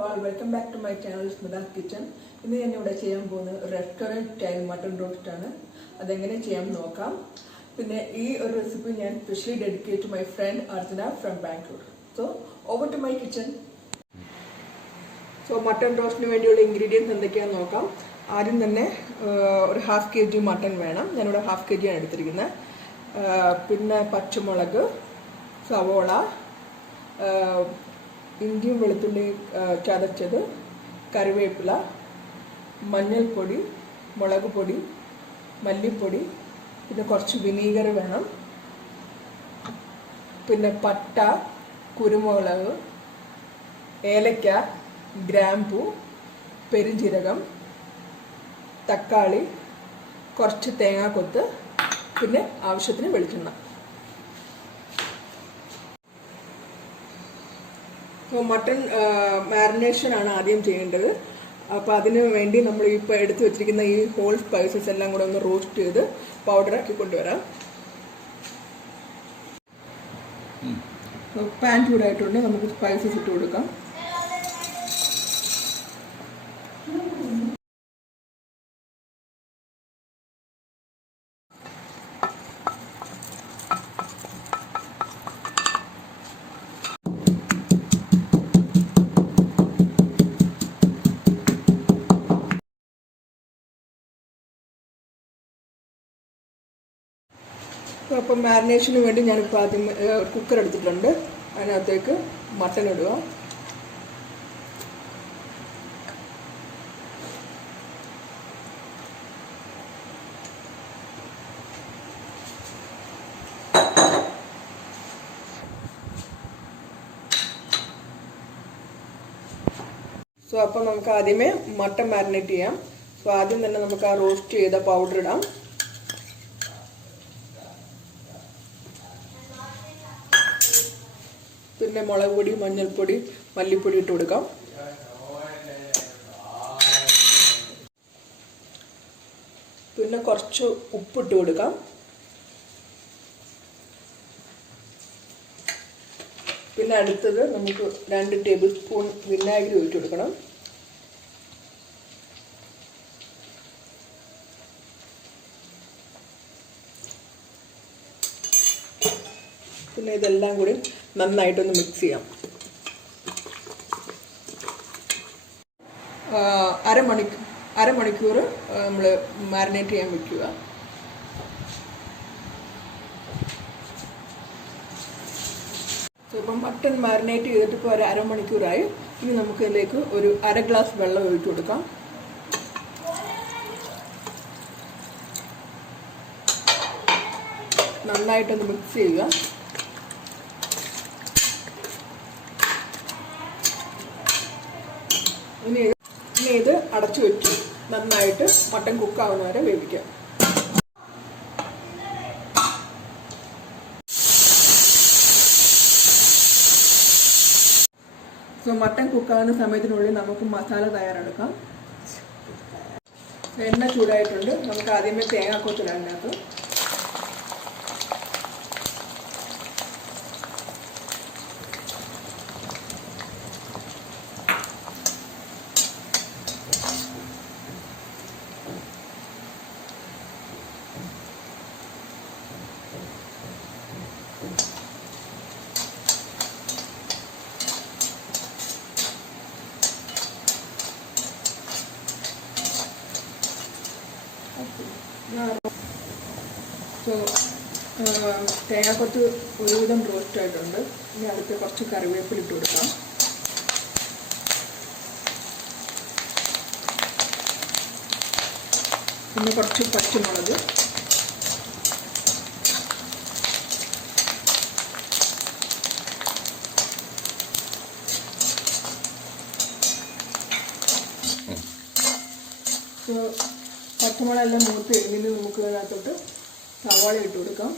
all, welcome back to my channel Smita's Kitchen. ഇന്ന് ഞാൻ ഇവിടെ ചെയ്യാൻ പോകുന്നത് ഒരു റെസ്റ്റോറൻറ്റ് സ്റ്റൈൽ മട്ടൺ റോസ്റ്റ് ആണ്. അതെങ്ങനെ ചെയ്യാൻ നോക്കാം. പിന്നെ ഈ ഒരു റെസിപ്പി ഞാൻ specially dedicate to my friend Archana from Bangalore. So over to my kitchen. So mutton റോസ്റ്റിന് വേണ്ടിയുള്ള ഇൻഗ്രീഡിയൻസ് എന്തൊക്കെയാണെന്ന് നോക്കാം. ആദ്യം തന്നെ ഒരു 1/2 kg മട്ടൺ വേണം. ഞാനിവിടെ 1/2 kg ആണ് എടുത്തിരിക്കുന്നത്. പിന്നെ പച്ചമുളക്, സവോള, ഇഞ്ചിയും വെളുത്തുള്ളിയും ചതച്ചത്, കറിവേപ്പില, മഞ്ഞൾപ്പൊടി, മുളക് പൊടി, മല്ലിപ്പൊടി, പിന്നെ കുറച്ച് വിനീഗർ വേണം. പിന്നെ പട്ട, കുരുമുളക്, ഏലക്ക, ഗ്രാമ്പൂ, പെരുംജീരകം, തക്കാളി, കുറച്ച് തേങ്ങാക്കൊത്ത്, പിന്നെ ആവശ്യത്തിന് വെളിച്ചെണ്ണ. അപ്പോൾ മട്ടൺ മാരിനേഷൻ ആണ് ആദ്യം ചെയ്യേണ്ടത്. അപ്പോൾ അതിന് വേണ്ടി നമ്മൾ ഇപ്പോൾ എടുത്തു വെച്ചിരിക്കുന്ന ഈ ഹോൾ സ്പൈസസ് എല്ലാം കൂടെ ഒന്ന് റോസ്റ്റ് ചെയ്ത് പൗഡറാക്കി കൊണ്ടുവരാം. പാൻ ചൂടായിട്ടുണ്ട്, നമുക്ക് സ്പൈസസ് ഇട്ട് കൊടുക്കാം. അപ്പോൾ മാരിനേഷന് വേണ്ടി ഞാനിപ്പോൾ ആദ്യം കുക്കർ എടുത്തിട്ടുണ്ട്. അതിനകത്തേക്ക് മട്ടൺ ഇടുക. സോ അപ്പോൾ നമുക്ക് ആദ്യമേ മട്ടൺ മാരിനേറ്റ് ചെയ്യാം. സോ ആദ്യം തന്നെ നമുക്ക് ആ റോസ്റ്റ് ചെയ്ത പൗഡർ ഇടാം. പിന്നെ മുളക് പൊടി, മഞ്ഞൾപ്പൊടി, മല്ലിപ്പൊടി ഇട്ട് കൊടുക്കാം. പിന്നെ കുറച്ച് ഉപ്പിട്ട് കൊടുക്കാം. പിന്നെ അടുത്തത് നമുക്ക് 2 ടേബിൾ സ്പൂൺ വിനാഗിരി ഒഴിച്ച് കൊടുക്കണം. പിന്നെ ഇതെല്ലാം കൂടി നന്നായിട്ടൊന്ന് മിക്സ് ചെയ്യാം. അരമണിക്കൂർ നമ്മൾ മാരിനേറ്റ് ചെയ്യാൻ വെക്കുക. ഇപ്പം മട്ടൺ മാരിനേറ്റ് ചെയ്തിട്ട് ഇപ്പോൾ ഒരു അരമണിക്കൂറായി. ഇനി നമുക്ക് ഇതിലേക്ക് ഒരു 1/2 ഗ്ലാസ് വെള്ളം ഒഴിച്ചു കൊടുക്കാം. നന്നായിട്ടൊന്ന് മിക്സ് ചെയ്യുക. ഇനി ഇത് അടച്ചു വെച്ചു നന്നായിട്ട് മട്ടൺ കുക്കാവുന്ന വരെ വേവിക്കാം. സോ മട്ടൺ കുക്കാവുന്ന സമയത്തിനുള്ളിൽ നമുക്ക് മസാല തയ്യാറെടുക്കാം. എണ്ണ ചൂടായിട്ടുണ്ട്. നമുക്ക് ആദ്യമേ തേങ്ങാക്കൊത്തിടാം അതിനകത്ത്. സോ തേങ്ങാക്കൊത്ത് ഒരുവിധം റോസ്റ്റ് ആയിട്ടുണ്ട്. ഇനി അടുത്ത് കുറച്ച് കറിവേപ്പില ഇട്ട് കൊടുക്കാം. പിന്നെ കുറച്ച് പച്ചമുളക്, സോ പച്ചമുളകെല്ലാം മൂത്ത് കഴിഞ്ഞിട്ട് നമുക്ക് അതിനകത്തോട്ട് സവാള ഇട്ട് കൊടുക്കാം.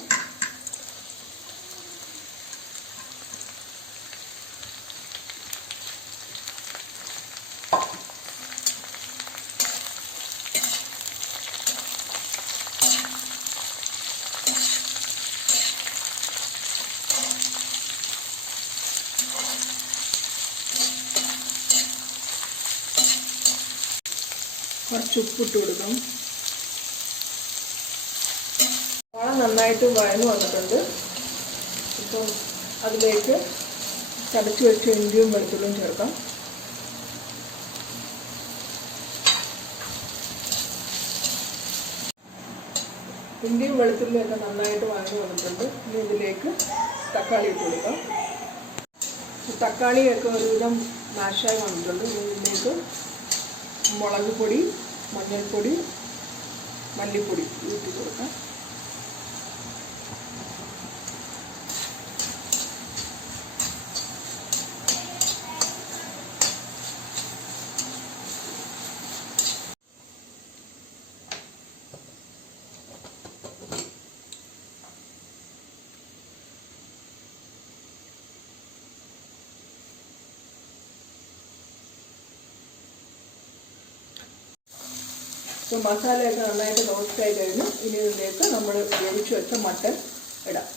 കുറച്ച് ഉപ്പിട്ട് കൊടുക്കാം. സവാള നന്നായിട്ട് വഴന്നു വന്നിട്ടുണ്ട്. ഇപ്പം അതിലേക്ക് ചതച്ച് വെച്ച ഇഞ്ചിയും വെളുത്തുള്ളിയും ചേർക്കാം. ഇഞ്ചിയും വെളുത്തുള്ളിയും ഒക്കെ നന്നായിട്ട് വഴന്നു വന്നിട്ടുണ്ട്. ഇനി ഇതിലേക്ക് തക്കാളി ഇട്ട് കൊടുക്കാം. തക്കാളിയൊക്കെ ഒരുവിധം മാഷായി വന്നിട്ടുണ്ട്. ഇതിലേക്ക് മുളക് പൊടി, മഞ്ഞൾപ്പൊടി, മല്ലിപ്പൊടി ഇട്ട് കൊടുക്കാം. മസാലയൊക്കെ നന്നായിട്ട് റോസ്റ്റായി കഴിഞ്ഞു. ഇനി ഇതിലേക്ക് നമ്മൾ വേവിച്ച് വെച്ച മട്ടൻ ഇടാം.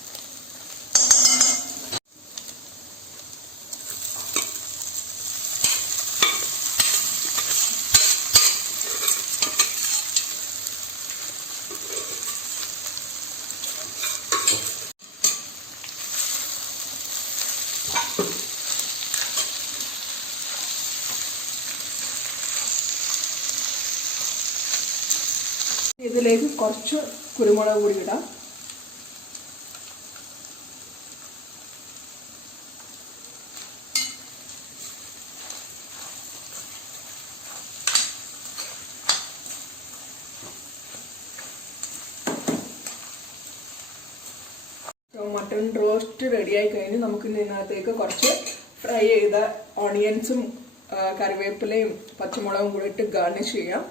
ഇതിലേക്ക് കുറച്ച് കുരുമുളക് പൊടി ഇടാം. മട്ടൺ റോസ്റ്റ് റെഡിയായി കഴിഞ്ഞ് നമുക്ക് ഇതിനകത്തേക്ക് കുറച്ച് ഫ്രൈ ചെയ്ത ഓണിയൻസും കറിവേപ്പിലയും പച്ചമുളകും കൂടി ഇട്ട് ഗാർണിഷ് ചെയ്യാം.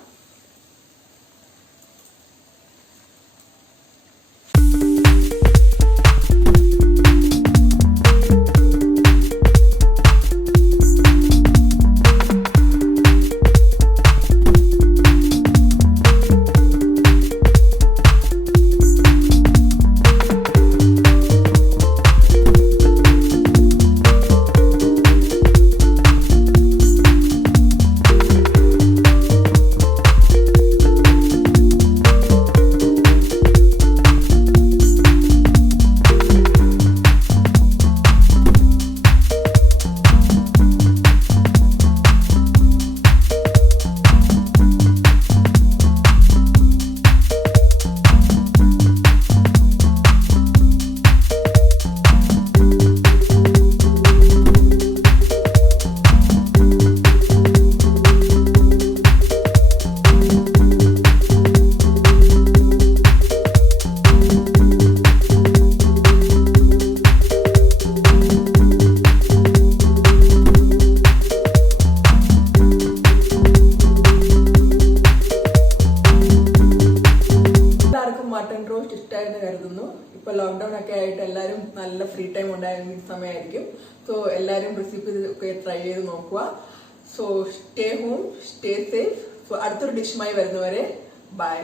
മട്ടൺ റോസ്റ്റ് ഇഷ്ടമായെന്ന് കരുതുന്നു. ഇപ്പോൾ ലോക്ക്ഡൗൺ ഒക്കെ ആയിട്ട് എല്ലാവരും നല്ല ഫ്രീ ടൈം ഉണ്ടായിരുന്ന സമയമായിരിക്കും. സോ എല്ലാവരും റെസിപ്പി ഒക്കെ ട്രൈ ചെയ്ത് നോക്കുക. So stay home, stay safe. So അടുത്തൊരു ഡിഷുമായി വരുന്നവരെ ബൈ.